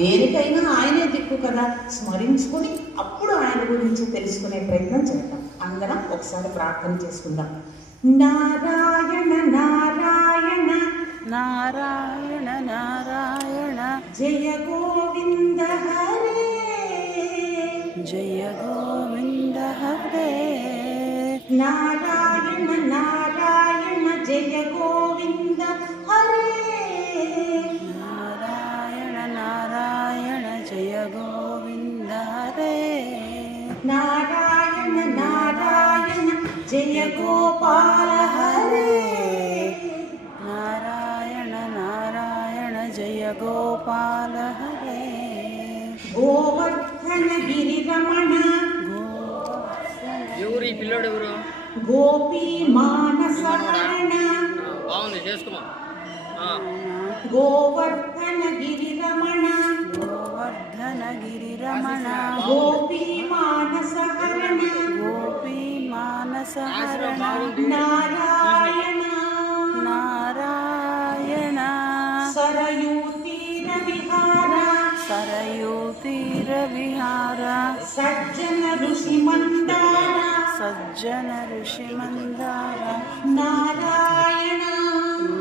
దేనికైనా ఆయనే దిక్కు కదా, స్మరించుకొని అప్పుడు ఆయన గురించి తెలుసుకునే ప్రయత్నం చేద్దాం. అందరం ఒకసారి ప్రార్థన చేసుకుందాం. నారాయణ నారాయణ నారాయణ నారాయణ జయ గోవింద హరే, జయ గోవింద హరే. నారాయణ నారాయణ జయ గోవింద హరే, నారాయణ నారాయణ జయ గోవింద హరే. నారాయణ నారాయణ జయ గోపాల హరే, నారాయణ నారాయణ జయ గోపాల హరే. గోవర్ధన గిరిరమణ ఎవరు ఈ పిల్లోడు ఎవరు? గోపీ మానస హరణ, బాగుంది చేసుకోమా. గోవర్ధన గిరిరమణ గోవర్ధన గిరిరమణ గోపీ మానస హరణ, గోపీ మానస హరణ. నారాయణ నారాయణ సరయూ తీర విహార, సరయూ తీర విహార. సజ్జన ఋషి మందార, సజ్జన ఋషి మందార. నారాయణ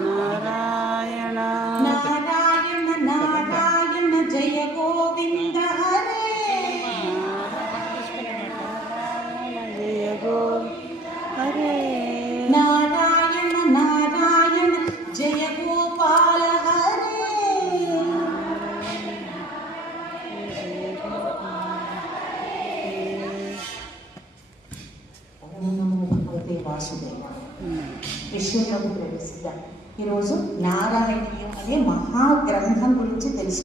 నారాయణ నారాయణ నారాయణ జయ గోవింద హరే, జయ గో హరే. నారాయణ నారాయణ జయ గోపాల హరే. ఓం నమో భగవతే వాసుదేవాయ. విశ్వంలోకి ప్రవేశిద్దాం. ఈరోజు నారాయణీయం అనే మహాగ్రంథం గురించి తెలుసు.